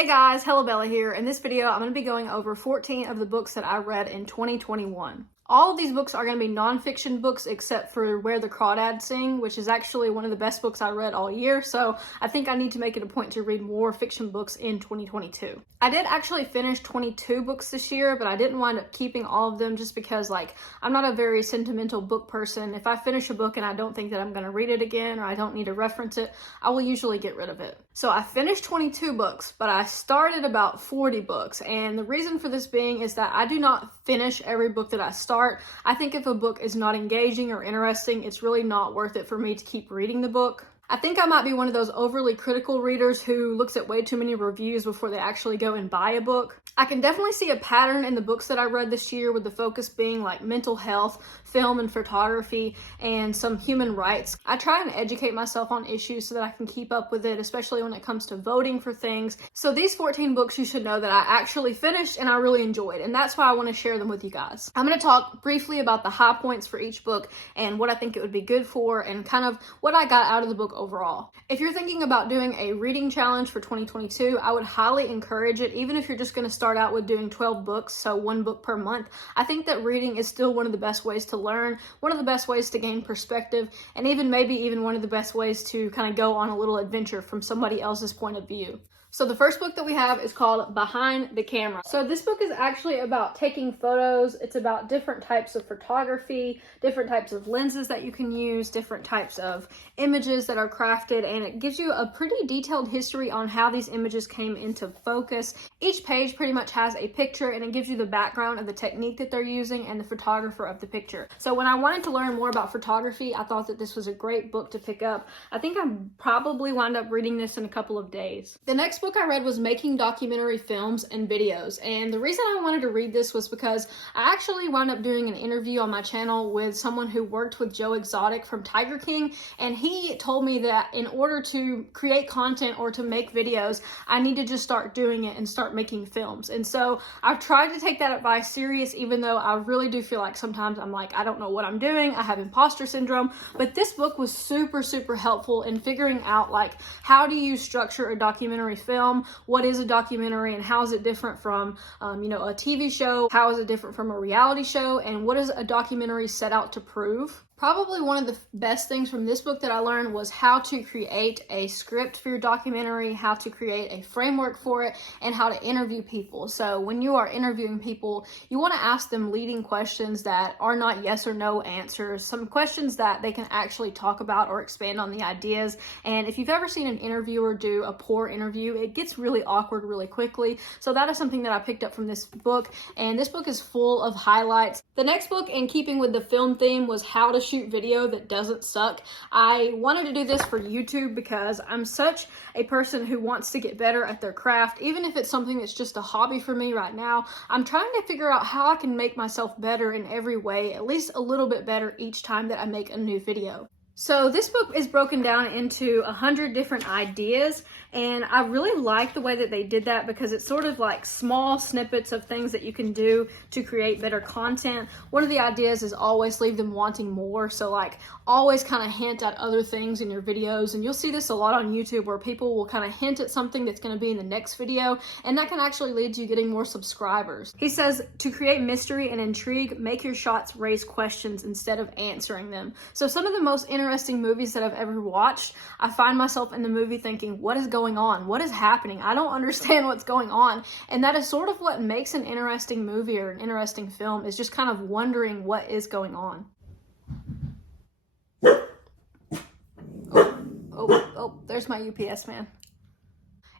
Hey guys, Hello Bella here. In this video, I'm going to be going over 14 of the books that I read in 2021. All of these books are going to be nonfiction books except for Where the Crawdads Sing, which is actually one of the best books I read all year, so I think I need to make it a point to read more fiction books in 2022. I did actually finish 22 books this year, but I didn't wind up keeping all of them just because, I'm not a very sentimental book person. If I finish a book and I don't think that I'm going to read it again or I don't need to reference it, I will usually get rid of it. So I finished 22 books, but I started about 40 books, and the reason for this being is that I do not finish every book that I start. I think if a book is not engaging or interesting, it's really not worth it for me to keep reading the book. I think I might be one of those overly critical readers who looks at way too many reviews before they actually go and buy a book. I can definitely see a pattern in the books that I read this year, with the focus being mental health, film and photography, and some human rights. I try and educate myself on issues so that I can keep up with it, especially when it comes to voting for things. So these 14 books, you should know that I actually finished and I really enjoyed, and that's why I want to share them with you guys. I'm going to talk briefly about the high points for each book and what I think it would be good for and kind of what I got out of the book overall. If you're thinking about doing a reading challenge for 2022, I would highly encourage it, even if you're just going to start out with doing 12 books, so one book per month. I think that reading is still one of the best ways to learn, one of the best ways to gain perspective, and maybe even one of the best ways to kind of go on a little adventure from somebody else's point of view. So the first book that we have is called Behind the Camera. So this book is actually about taking photos. It's about different types of photography, different types of lenses that you can use, different types of images that are crafted, and it gives you a pretty detailed history on how these images came into focus. Each page pretty much has a picture, and it gives you the background of the technique that they're using and the photographer of the picture. So when I wanted to learn more about photography, I thought that this was a great book to pick up. I think I probably wound up reading this in a couple of days. The next book I read was Making Documentary Films and Videos, and the reason I wanted to read this was because I actually wound up doing an interview on my channel with someone who worked with Joe Exotic from Tiger King, and he told me that in order to create content or to make videos, I need to just start doing it and start making films. And so I've tried to take that advice serious, even though I really do feel like sometimes I'm I don't know what I'm doing, I have imposter syndrome. But this book was super helpful in figuring out how do you structure a documentary film, what is a documentary, and how is it different from a TV show, how is it different from a reality show, and what does a documentary set out to prove. Probably one of the best things from this book that I learned was how to create a script for your documentary, how to create a framework for it, and how to interview people. So when you are interviewing people, you want to ask them leading questions that are not yes or no answers, some questions that they can actually talk about or expand on the ideas. And if you've ever seen an interviewer do a poor interview, it gets really awkward really quickly. So that is something that I picked up from this book, and this book is full of highlights. The next book, in keeping with the film theme, was How to Shoot Video That Doesn't Suck. I wanted to do this for YouTube because I'm such a person who wants to get better at their craft. Even if it's something that's just a hobby for me right now, I'm trying to figure out how I can make myself better in every way, at least a little bit better each time that I make a new video. So this book is broken down into 100 different ideas, and I really like the way that they did that because it's sort of small snippets of things that you can do to create better content. One of the ideas is always leave them wanting more. So always kind of hint at other things in your videos, and you'll see this a lot on YouTube where people will kind of hint at something that's going to be in the next video, and that can actually lead to you getting more subscribers. He says to create mystery and intrigue, make your shots raise questions instead of answering them. So some of the most interesting movies that I've ever watched, I find myself in the movie thinking, what is going on? What is happening? I don't understand what's going on. And that is sort of what makes an interesting movie or an interesting film, is just kind of wondering what is going on. Oh, there's my UPS man.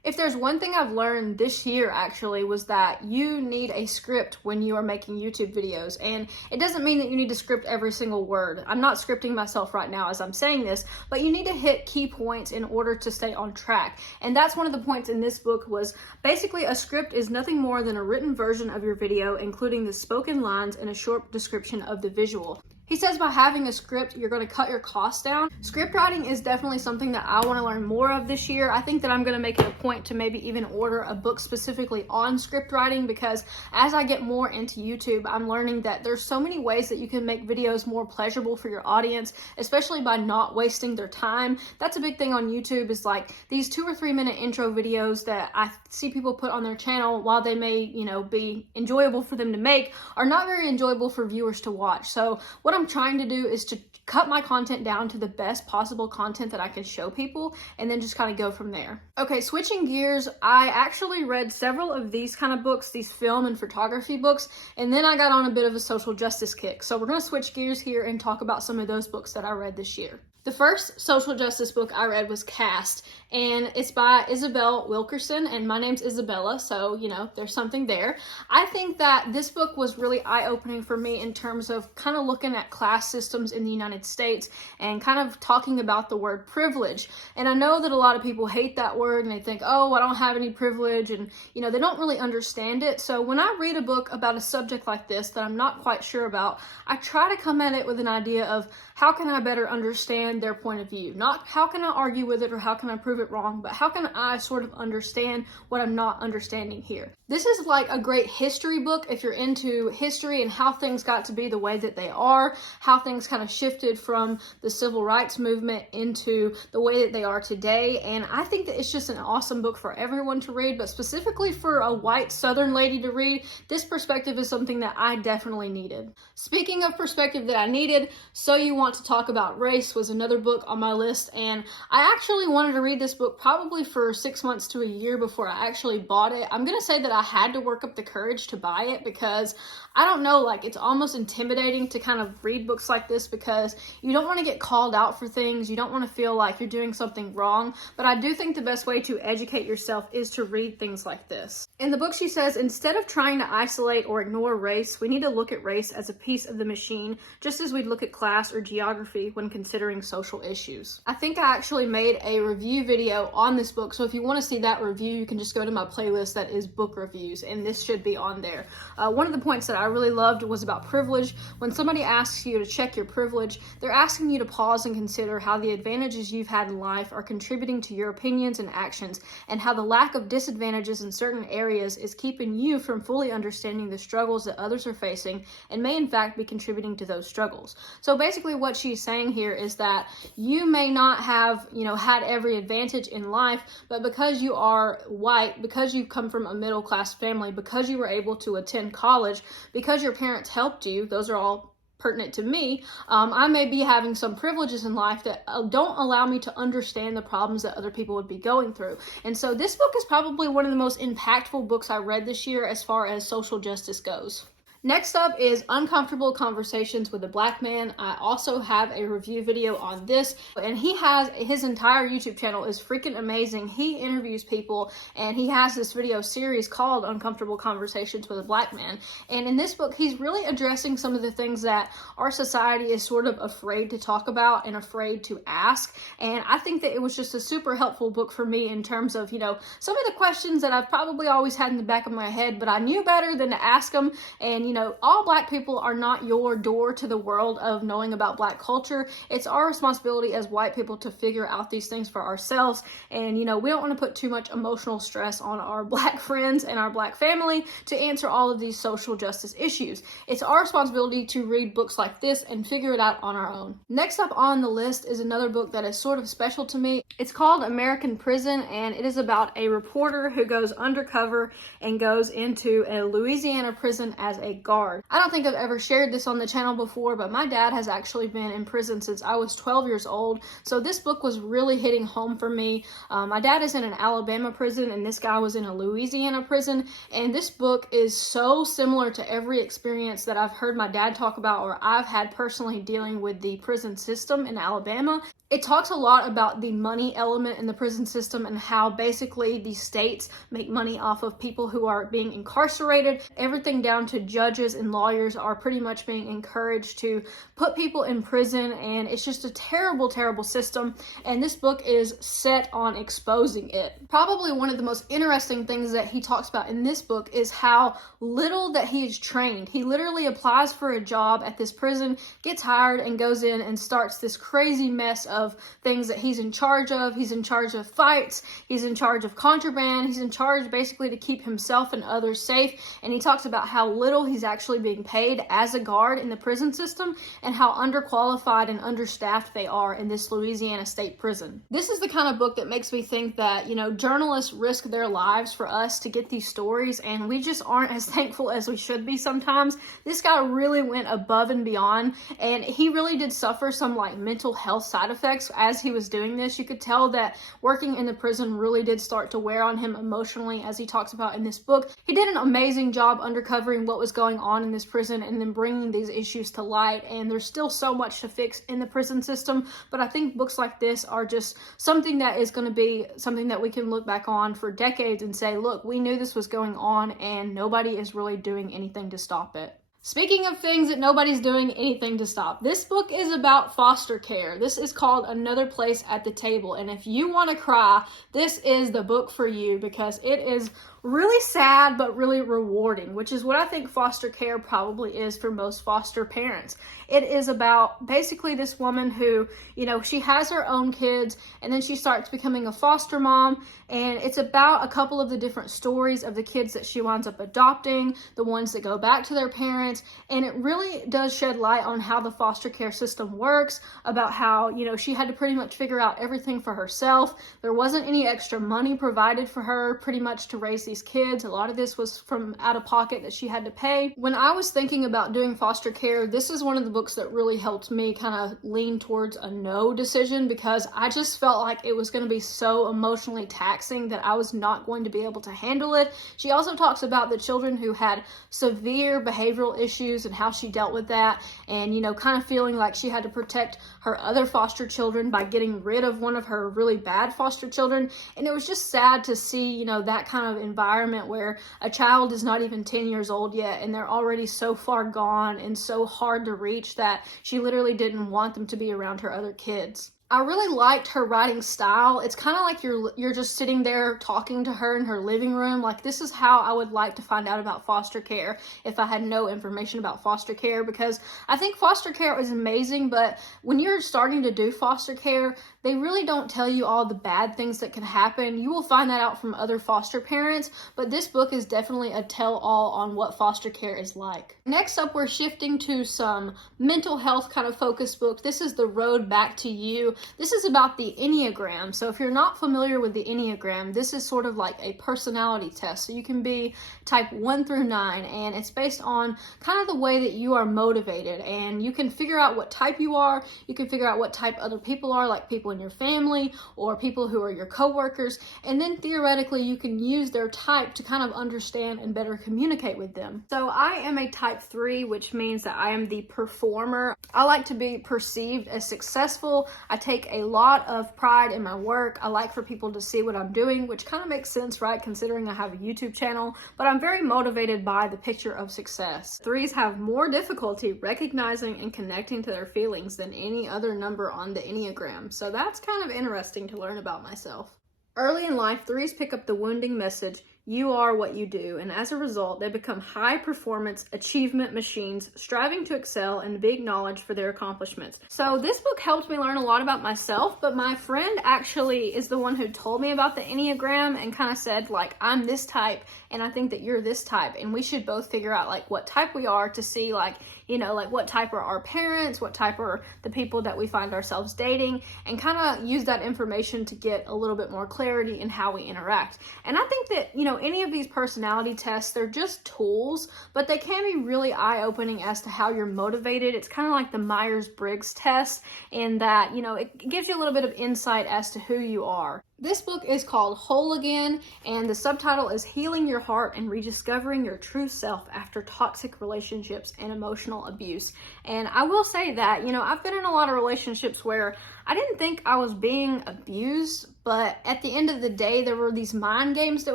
If there's one thing I've learned this year, actually, was that you need a script when you are making YouTube videos. And it doesn't mean that you need to script every single word. I'm not scripting myself right now as I'm saying this, but you need to hit key points in order to stay on track. And that's one of the points in this book, was basically a script is nothing more than a written version of your video, including the spoken lines and a short description of the visual. He says by having a script, you're going to cut your costs down. Script writing is definitely something that I want to learn more of this year. I think that I'm going to make it a point to maybe even order a book specifically on script writing, because as I get more into YouTube, I'm learning that there's so many ways that you can make videos more pleasurable for your audience, especially by not wasting their time. That's a big thing on YouTube, is like these 2 or 3 minute intro videos that I see people put on their channel, while they may, be enjoyable for them to make, are not very enjoyable for viewers to watch. So what I'm trying to do is to cut my content down to the best possible content that I can show people, and then just kind of go from there. Okay, switching gears, I actually read several of these kind of books, these film and photography books, and then I got on a bit of a social justice kick. So we're going to switch gears here and talk about some of those books that I read this year. The first social justice book I read was Caste, and it's by Isabel Wilkerson, and my name's Isabella, so, there's something there. I think that this book was really eye-opening for me in terms of kind of looking at class systems in the United States and kind of talking about the word privilege. And I know that a lot of people hate that word, and they think, oh, I don't have any privilege, and, they don't really understand it. So when I read a book about a subject like this that I'm not quite sure about, I try to come at it with an idea of how can I better understand their point of view. Not how can I argue with it or how can I prove it wrong, but how can I sort of understand what I'm not understanding here. This is like a great history book if you're into history and how things got to be the way that they are, how things kind of shifted from the civil rights movement into the way that they are today. And I think that it's just an awesome book for everyone to read, but specifically for a white Southern lady to read, this perspective is something that I definitely needed. Speaking of perspective that I needed, So You Want to Talk About Race was another book on my list, and I actually wanted to read this book probably for 6 months to a year before I actually bought it. I'm gonna say that I had to work up the courage to buy it, because I don't know, like, it's almost intimidating to kind of read books like this, because you don't want to get called out for things, you don't want to feel like you're doing something wrong, but I do think the best way to educate yourself is to read things like this. In the book, she says, instead of trying to isolate or ignore race, we need to look at race as a piece of the machine, just as we'd look at class or geography when considering social issues. I think I actually made a review video on this book, so if you want to see that review, you can just go to my playlist that is book reviews, and this should be on there. One of the points that I really loved was about privilege. When somebody asks you to check your privilege, they're asking you to pause and consider how the advantages you've had in life are contributing to your opinions and actions, and how the lack of disadvantages in certain areas is keeping you from fully understanding the struggles that others are facing, and may in fact be contributing to those struggles. So basically what she's saying here is that you may not have, had every advantage in life, but because you are white, because you come from a middle class family, because you were able to attend college, because your parents helped you, those are all pertinent to me, I may be having some privileges in life that don't allow me to understand the problems that other people would be going through. And so this book is probably one of the most impactful books I read this year as far as social justice goes. Next up is Uncomfortable Conversations with a Black Man. I also have a review video on this, and his entire YouTube channel is freaking amazing. He interviews people, and he has this video series called Uncomfortable Conversations with a Black Man. And in this book, he's really addressing some of the things that our society is sort of afraid to talk about and afraid to ask. And I think that it was just a super helpful book for me in terms of, some of the questions that I've probably always had in the back of my head, but I knew better than to ask them. And all Black people are not your door to the world of knowing about Black culture. It's our responsibility as white people to figure out these things for ourselves. And, we don't want to put too much emotional stress on our Black friends and our Black family to answer all of these social justice issues. It's our responsibility to read books like this and figure it out on our own. Next up on the list is another book that is sort of special to me. It's called American Prison, and it is about a reporter who goes undercover and goes into a Louisiana prison as a guard. I don't think I've ever shared this on the channel before, but my dad has actually been in prison since I was 12 years old, so this book was really hitting home for me. My dad is in an Alabama prison, and this guy was in a Louisiana prison, and this book is so similar to every experience that I've heard my dad talk about or I've had personally dealing with the prison system in Alabama. It talks a lot about the money element in the prison system and how basically the states make money off of people who are being incarcerated, everything down to judges judges and lawyers are pretty much being encouraged to put people in prison, and it's just a terrible, terrible system, and this book is set on exposing it. Probably one of the most interesting things that he talks about in this book is how little that he is trained. He literally applies for a job at this prison, gets hired, and goes in and starts this crazy mess of things that he's in charge of. He's in charge of fights, he's in charge of contraband, he's in charge basically to keep himself and others safe, and he talks about how little he's actually being paid as a guard in the prison system and how underqualified and understaffed they are in this Louisiana state prison. This is the kind of book that makes me think that, you know, journalists risk their lives for us to get these stories, and we just aren't as thankful as we should be sometimes. This guy really went above and beyond, and he really did suffer some like mental health side effects as he was doing this. You could tell that working in the prison really did start to wear on him emotionally, as he talks about in this book. He did an amazing job uncovering what was going on in this prison and then bringing these issues to light, and there's still so much to fix in the prison system, but I think books like this are just something that is going to be something that we can look back on for decades and say, look, we knew this was going on and nobody is really doing anything to stop it. Speaking of things that nobody's doing anything to stop, this book is about foster care. This is called Another Place at the Table, and if you want to cry, this is the book for you, because it is really sad but really rewarding, which is what I think foster care probably is for most foster parents. It is about basically this woman who, you know, she has her own kids and then she starts becoming a foster mom, and it's about a couple of the different stories of the kids that she winds up adopting, the ones that go back to their parents, and it really does shed light on how the foster care system works, about how, you know, she had to pretty much figure out everything for herself. There wasn't any extra money provided for her pretty much to raise these kids. A lot of this was from out of pocket that she had to pay. When I was thinking about doing foster care, this is one of the books that really helped me kind of lean towards a no decision, because I just felt like it was going to be so emotionally taxing that I was not going to be able to handle it. She also talks about the children who had severe behavioral issues and how she dealt with that, and, you know, kind of feeling like she had to protect her other foster children by getting rid of one of her really bad foster children. And it was just sad to see, you know, that kind of environment where a child is not even 10 years old yet and they're already so far gone and so hard to reach that she literally didn't want them to be around her other kids. I really liked her writing style. It's kind of like you're just sitting there talking to her in her living room. Like, this is how I would like to find out about foster care if I had no information about foster care, because I think foster care is amazing, but when you're starting to do foster care, they really don't tell you all the bad things that can happen. You will find that out from other foster parents, but this book is definitely a tell-all on what foster care is like. Next up, we're shifting to some mental health kind of focused book. This is The Road Back to You. This is about the Enneagram. So if you're not familiar with the Enneagram, this is sort of like a personality test. So you can be type 1 through 9, and it's based on kind of the way that you are motivated, and you can figure out what type you are. You can figure out what type other people are, like people in your family or people who are your coworkers, and then theoretically you can use their type to kind of understand and better communicate with them. So I am a type 3, which means that I am the performer. I like to be perceived as successful. I take a lot of pride in my work. I like for people to see what I'm doing, which kind of makes sense, right, considering I have a YouTube channel, but I'm very motivated by the picture of success. 3s have more difficulty recognizing and connecting to their feelings than any other number on the Enneagram, so that's kind of interesting to learn about myself. Early in life, 3s pick up the wounding message, you are what you do, and as a result, they become high-performance achievement machines, striving to excel and be acknowledged for their accomplishments. So this book helped me learn a lot about myself, but my friend actually is the one who told me about the Enneagram and kind of said, like, I'm this type, and I think that you're this type, and we should both figure out, like, what type we are to see, like, you know, like, what type are our parents, what type are the people that we find ourselves dating, and kind of use that information to get a little bit more clarity in how we interact. And I think that, you know, any of these personality tests, they're just tools, but they can be really eye-opening as to how you're motivated. It's kind of like the Myers-Briggs test in that, you know, it gives you a little bit of insight as to who you are. This book is called Whole Again, and the subtitle is Healing Your Heart and Rediscovering Your True Self After Toxic Relationships and Emotional Abuse. And I will say that, you know, I've been in a lot of relationships where I didn't think I was being abused But at the end of the day, there were these mind games that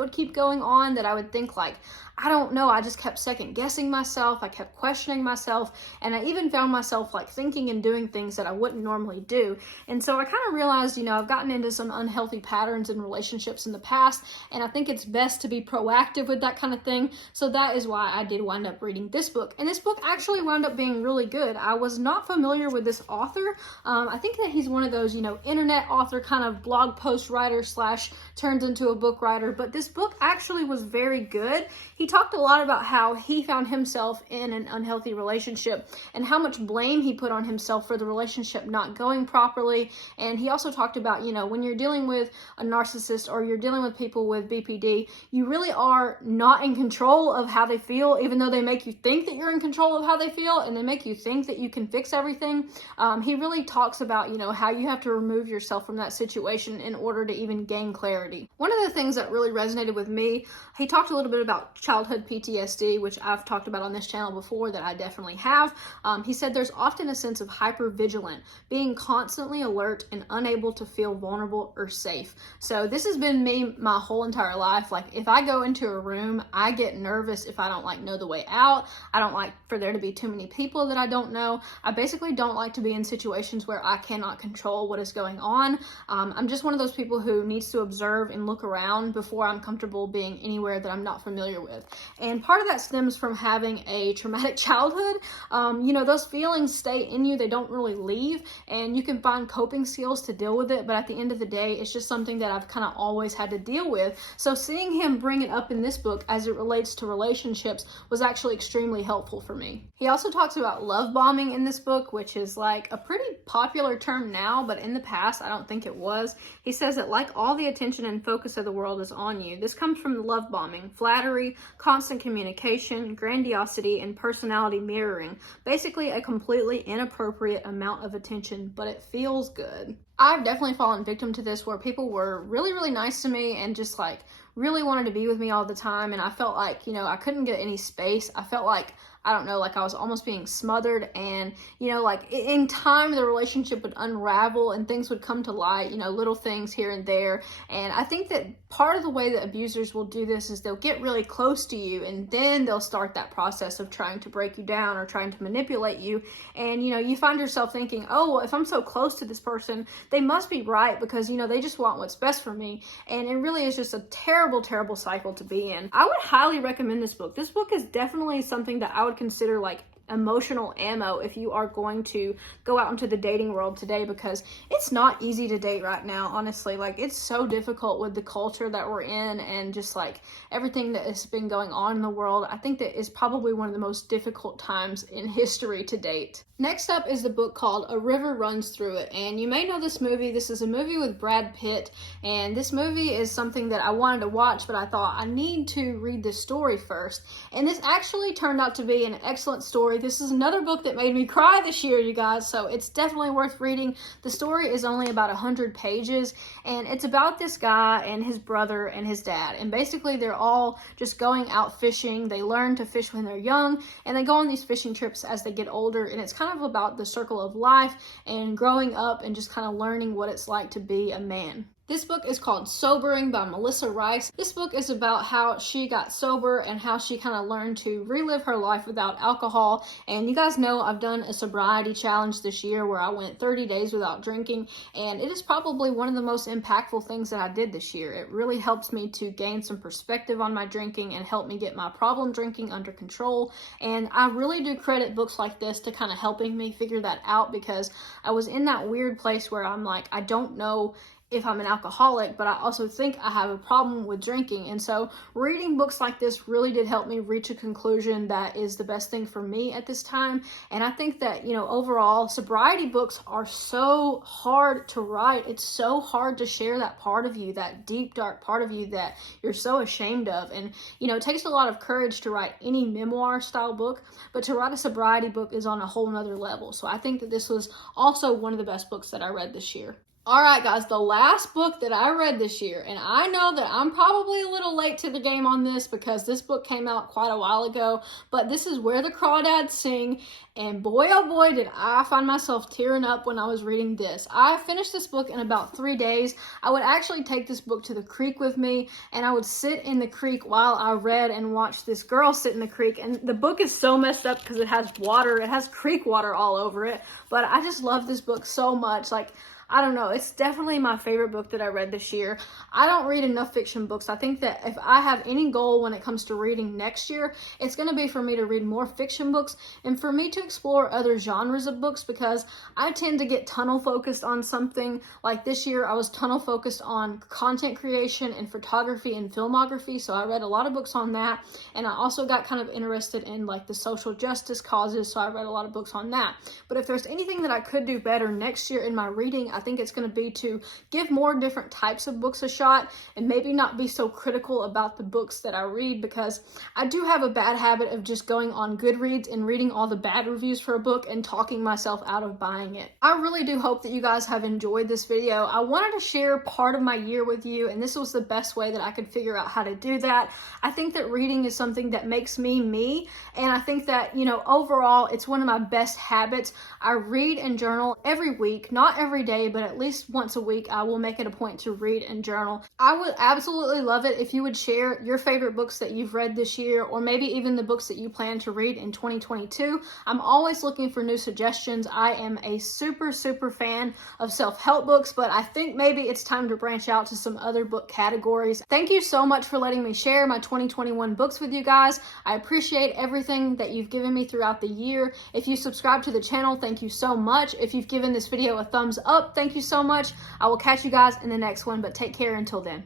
would keep going on that I would think like, I don't know, I just kept second guessing myself, I kept questioning myself, and I even found myself like thinking and doing things that I wouldn't normally do. And so I kind of realized, I've gotten into some unhealthy patterns in relationships in the past, and I think it's best to be proactive with that kind of thing. So that is why I did wind up reading this book. And this book actually wound up being really good. I was not familiar with this author. I think that he's one of those, internet author kind of blog post writer / turns into a book writer, but this book actually was very good. He talked a lot about how he found himself in an unhealthy relationship and how much blame he put on himself for the relationship not going properly. And he also talked about, when you're dealing with a narcissist or you're dealing with people with BPD, you really are not in control of how they feel, even though they make you think that you're in control of how they feel and they make you think that you can fix everything. He really talks about, how you have to remove yourself from that situation in order to even gain clarity. One of the things that really resonated with me, he talked a little bit about childhood PTSD, which I've talked about on this channel before that I definitely have. He said there's often a sense of hypervigilant, being constantly alert and unable to feel vulnerable or safe. So this has been me my whole entire life. Like if I go into a room, I get nervous if I don't know the way out. I don't like for there to be too many people that I don't know. I basically don't like to be in situations where I cannot control what is going on. I'm just one of those people who needs to observe and look around before I'm comfortable being anywhere that I'm not familiar with. And part of that stems from having a traumatic childhood. Those feelings stay in you. They don't really leave, and you can find coping skills to deal with it. But at the end of the day, it's just something that I've kind of always had to deal with. So seeing him bring it up in this book as it relates to relationships was actually extremely helpful for me. He also talks about love bombing in this book, which is like a pretty popular term now, but in the past, I don't think it was. He says that like all the attention and focus of the world is on you, this comes from love bombing, flattery, constant communication, grandiosity, and personality mirroring. Basically a completely inappropriate amount of attention, but it feels good. I've definitely fallen victim to this where people were really, really nice to me and just like really wanted to be with me all the time. And I felt like, I couldn't get any space. I felt like, I don't know, like I was almost being smothered, and, in time the relationship would unravel and things would come to light, little things here and there. And I think that part of the way that abusers will do this is they'll get really close to you and then they'll start that process of trying to break you down or trying to manipulate you. And, you find yourself thinking, oh, well, if I'm so close to this person, they must be right because, they just want what's best for me. And it really is just a terrible, terrible cycle to be in. I would highly recommend this book. This book is definitely something that I would consider like emotional ammo if you are going to go out into the dating world today, because it's not easy to date right now, honestly. Like it's so difficult with the culture that we're in and just like everything that has been going on in the world. I think that is probably one of the most difficult times in history to date. Next up is the book called A River Runs Through It, and you may know this movie. This is a movie with Brad Pitt, and this movie is something that I wanted to watch, but I thought I need to read this story first, and this actually turned out to be an excellent story. This is another book that made me cry this year, you guys, so it's definitely worth reading. The story is only about 100 pages, and it's about this guy and his brother and his dad, and basically they're all just going out fishing. They learn to fish when they're young, and they go on these fishing trips as they get older, and it's kind of about the circle of life and growing up and just kind of learning what it's like to be a man. This book is called Sobering by Melissa Rice. This book is about how she got sober and how she kind of learned to relive her life without alcohol. And you guys know I've done a sobriety challenge this year where I went 30 days without drinking, and it is probably one of the most impactful things that I did this year. It really helps me to gain some perspective on my drinking and help me get my problem drinking under control. And I really do credit books like this to kind of helping me figure that out, because I was in that weird place where I'm like, I don't know if I'm an alcoholic, but I also think I have a problem with drinking. And so reading books like this really did help me reach a conclusion that is the best thing for me at this time. And I think that, overall, sobriety books are so hard to write. It's so hard to share that part of you, that deep, dark part of you that you're so ashamed of. And, it takes a lot of courage to write any memoir style book, but to write a sobriety book is on a whole nother level. So I think that this was also one of the best books that I read this year. All right, guys, the last book that I read this year, and I know that I'm probably a little late to the game on this because this book came out quite a while ago, but this is Where the Crawdads Sing, and boy, oh boy, did I find myself tearing up when I was reading this. I finished this book in about 3 days. I would actually take this book to the creek with me, and I would sit in the creek while I read and watch this girl sit in the creek, and the book is so messed up because it has water, it has creek water all over it, but I just love this book so much. Like, I don't know, it's definitely my favorite book that I read this year. I don't read enough fiction books. I think that if I have any goal when it comes to reading next year, it's going to be for me to read more fiction books and for me to explore other genres of books, because I tend to get tunnel focused on something. Like this year, I was tunnel focused on content creation and photography and filmography, so I read a lot of books on that. And I also got kind of interested in like the social justice causes, so I read a lot of books on that. But if there's anything that I could do better next year in my reading, I think it's going to be to give more different types of books a shot and maybe not be so critical about the books that I read, because I do have a bad habit of just going on Goodreads and reading all the bad reviews for a book and talking myself out of buying it. I really do hope that you guys have enjoyed this video. I wanted to share part of my year with you, and this was the best way that I could figure out how to do that. I think that reading is something that makes me me, and I think that, you know, overall it's one of my best habits. I read and journal every week, not every day, but at least once a week I will make it a point to read and journal. I would absolutely love it if you would share your favorite books that you've read this year, or maybe even the books that you plan to read in 2022. I'm always looking for new suggestions. I am a super fan of self-help books, but I think maybe it's time to branch out to some other book categories. Thank you so much for letting me share my 2021 books with you guys. I appreciate everything that you've given me throughout the year. If you subscribe to the channel, thank you so much. If you've given this video a thumbs up, thank you so much. I will catch you guys in the next one, but take care until then.